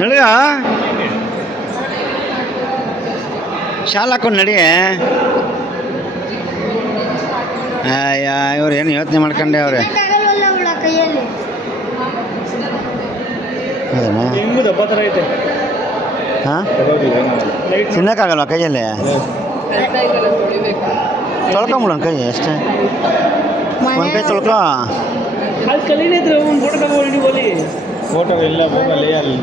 ನಡಿಯ ಶಾಲೆ ಹಾಕೊಂಡು ನಡಿ. ಅಯ್ಯ ಇವ್ರು ಏನು ಯೋಚನೆ ಮಾಡ್ಕೊಂಡೆ ಅವ್ರೆ. ಹಾಂ ತಿನ್ನಕ್ಕಾಗಲ್ವ ಕೈಯಲ್ಲಿ? ತೊಳ್ಕೊಂಬಿಡೋಣ ಕೈ ಅಷ್ಟೇ, ಒಂದು ಕೈ ತೊಳ್ಕೊ. ಫೋಟೋ ಎಲ್ಲ ಹೋಗಲಿ ಅಲ್ಲಿ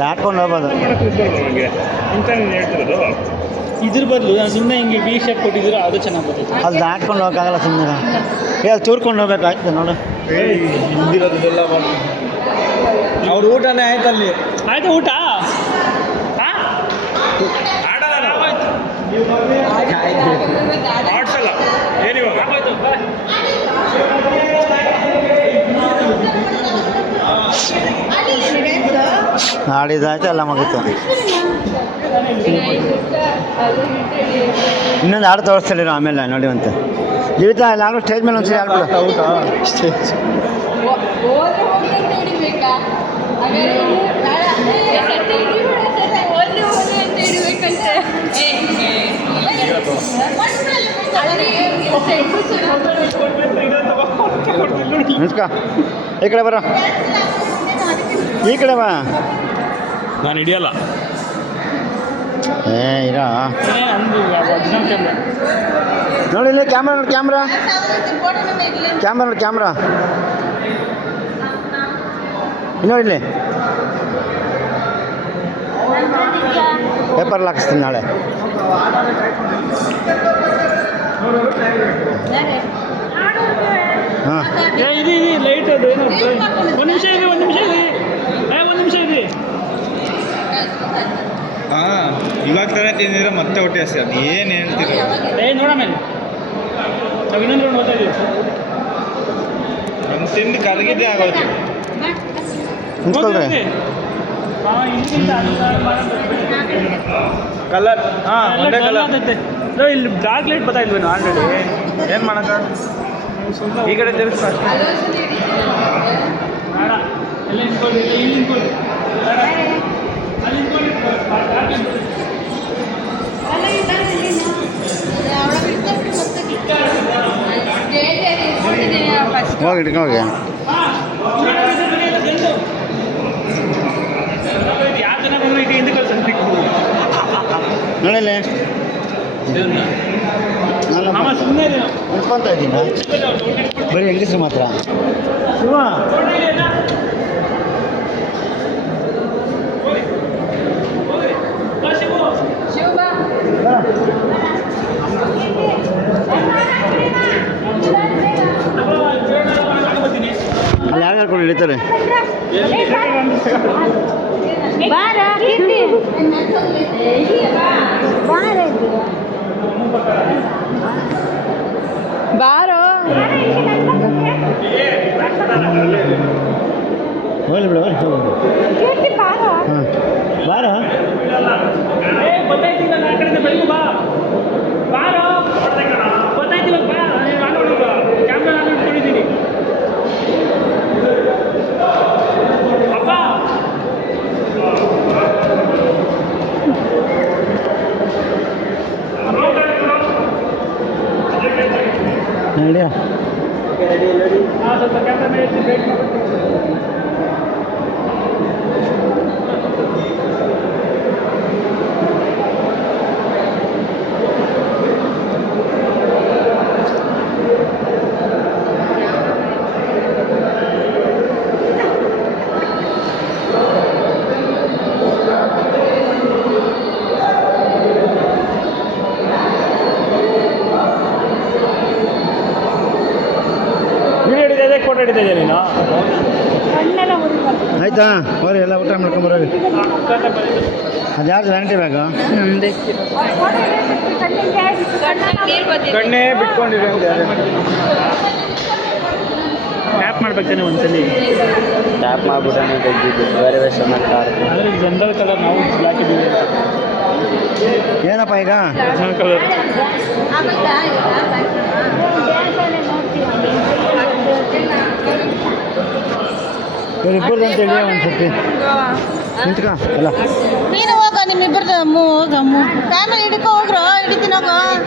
ದಾಟ್ಕೊಂಡು ಹೋಗ್ಬೋದು. ಇದ್ರ ಬದಲು ನಾನು ಸುಮ್ಮನೆ ಹಿಂಗೆ ಬಿ ಶೇಪ್ ಕೊಟ್ಟಿದ್ರು ಅದು ಚೆನ್ನಾಗಿ ಬರ್ತೈತೆ. ಅಲ್ಲಿ ದಾಟ್ಕೊಂಡು ಹೋಗೋಕ್ಕಾಗಲ್ಲ ಸುಮ್ಮನೆ, ಹೇಳಿ ತೂರ್ಕೊಂಡು ಹೋಗ್ಬೇಕಾಯ್ತು ನೋಡು. ಹಿಂದಿರೋದೆಲ್ಲ ಅವ್ರ ಊಟನೇ ಆಯ್ತಲ್ಲಿ. ಆಯ್ತು ಊಟ ಆಡ್ಸಲ್ಲ ಏನಿವಾಗ ಆಡಿದಾಯ್ತು ಎಲ್ಲ ಮುಗೀತು. ಇನ್ನೊಂದು ಹಾಡು ತೋರಿಸ್ತಾಳಿರೋ ಆಮೇಲೆ ನೋಡಿವಂತೆ. ಜೀವಿತ ನಾನು ಸ್ಟೇಜ್ ಮೇಲೆ ಒಂದ್ಸರಿ ಆಡ್ಬಿಡು. ಊಟ ಸ್ಟೇಜ್ ನಿಂತ್ಕ, ಈ ಕಡೆ ಬರೋ, ಈ ಕಡೆ ಬಾ. ನಾನು ಹಿಡಿಯಲ್ಲ. ಏ ಇರ ನೋಡಿ ಇಲ್ಲಿ ಕ್ಯಾಮ್ರಾ ನೋಡಿ, ಕ್ಯಾಮ್ರಾ ನೋಡಿ, ಕ್ಯಾಮ್ರಾ ನೋಡಿ ಇಲ್ಲಿ. ಪೇಪರಲ್ಲಿ ಹಾಕಿಸ್ತೀನಿ ನಾಳೆ. ಹಾಂ ಇದು ಲೈಟ್ ಅದು ಒಂದು ನಿಮಿಷ ಇದೆ, ಒಂದು ನಿಮಿಷ ಇದೆ, ಒಂದು ನಿಮಿಷ ಇದೆ. ಹಾಂ ಇವಾಗ ಥರ ತಿಂದಿದ್ರೆ ಮತ್ತೆ ಹೊಟ್ಟೆ ಹಸಿ. ಅದು ಏನು ಹೇಳ್ತೀರ ನೋಡಮ್ಮ, ನಾವು ಇನ್ನೊಂದು ರೌಂಡ್ ಓದ್ತಾ ಇದೀವಿ. ಒಂದು ತಿಂದು ಕರಗಿದ್ದೇ ಆಗೋಯ್ತು. ನಿಂತ್ಕೊಳ್ರಿ. ಕಲರ್ ಹಾಂ ಒಂದೇ ಕಲರ್ ಇಲ್ಲಿ ಡಾರ್ಕ್ ಲೈಟ್ ಬರ್ತಾ ಇಲ್ವೇನು ಆಲ್ರೆಡಿ. ಏನು ಮಾಡೋಕ್ಕ ಈ ಕಡೆ ತಿರುಗಿಸ್ತಾ ಎಲ್ಲ ನಿಂತ್ಕೊಳ್ಳಿ, ಇಲ್ಲಿ ನಿಂತ್ಕೊಳ್ಳಿ, ಅಲ್ಲಿ ನಿಂತ್ಕೊಳ್ಳಿ. ಹೋಗಿ ಹಿಡ್ಕೊ ಹೋಗಿ. ಯಾವ ಜನ ಬಂದ್ರೆ ಈಗ ಹಿಂದೆ ಕಳ್ಸ ನೋಡಿಲ್ಲ ಮಾಮ ಸುಮ್ಮನೆ ನಿಂತ್ಕೊತಾ ಇದ್ದೀನಿ, ಬರೀ ಹೆಂಗಸ್ರು ಮಾತ್ರ. ಶಿವ ಅಲ್ಲಿ ಯಾರು ಹೇಳ್ಕೊಂಡು ಹಿಡಿತಾರೆ. ಬಾರೋ ಹೋಗ್ಲಿ ಬಿಡು, ಹಾಂ ಬಾರ. ನಡಿಯ ಫೋಟೋ ಹಿಡಿತಾ ಇದೆಯಾ ನೀನು? ಆಯ್ತಾ ಅವ್ರಿ ಎಲ್ಲ ಊಟ ಮಾಡ್ಕೊಂಬರೋರಿ. ಅದು ಯಾರು ವ್ಯಾನಿಟಿ ಬ್ಯಾಗು? ಕಣ್ಣೇ ಬಿಟ್ಕೊಂಡಿರೋ ಟ್ಯಾಪ್ ಮಾಡ್ಬೇಕಾನೆ ಒಂದ್ಸಲಿ. ಟ್ಯಾಪ್ ಮಾಡ್ಬಿಟ್ಟು ತೆಗ್ದಿದ್ದು ಬೇರೆ ವೇಷ ಮಾಡ್ತಾ ಆದರೆ ಜನರಲ್ ಕಲರ್ ನಾವು ಬ್ಲ್ಯಾಕ್ ಇದ್ದೀವಿ. ಏನಪ್ಪ ಈಗ ಜನರಲ್ ಕಲರ್ ಇವ್ರಿಬ್ಬರದು ಅಂತ ಹೇಳಿ ಒಂದು ಸರ್ತಿ ನಿಂತ್ಕ ಅಲ್ಲ ನೀನು ಹೋಗ ನಿಮ್ಮಿಬ್ಬರದು ಹೋಗ ಕ್ಯಾಮ್ರಾ ಹಿಡ್ಕೊ ಹೋಗ್ರೋ ಹಿಡಿತೀನಿ ಹೋಗೋ